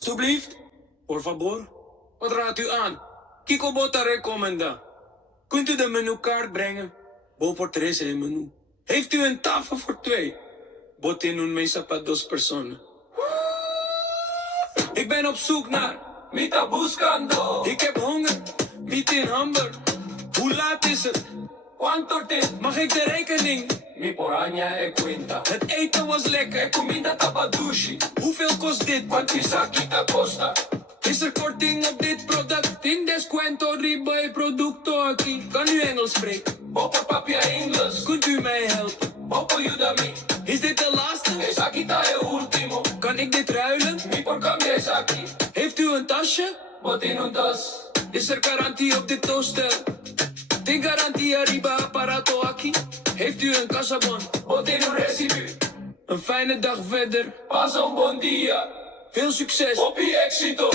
Alsjeblieft. Por favor. Wat raadt u aan? Kiko Bota recomenda. Kunt u de menukaart brengen? Bo por tres el menu. Heeft u een tafel voor 2? Bot in un mesa para 2 personen. Ik ben op zoek naar Mita buscando. Ik heb honger, Miet in hamburg. Hoe laat is het? Quanto te? Mag ik de rekening? Mi poraña e cuenta. Het eten was lekker. E comida tabadushi. Hoeveel kost dit? Quantisakita costa. Is er korting op dit product? In descuento riba el producto aquí. Kan u Engels spreken? Bopo papia Engels. Kunt u mij helpen? Bopo ayúdame. Is dit de laatste? Esa quita el último. Kan ik dit ruilen? Mi por cambia es aquí. Heeft u een tasje? Bot in un tas. Is er garantie op dit toestel? Ten garantie arriba apparato aquí. Heeft u een kassabon? Bot in un recipe. Een fijne dag verder. Pasa un bon dia. Veel succes. Poppy éxito.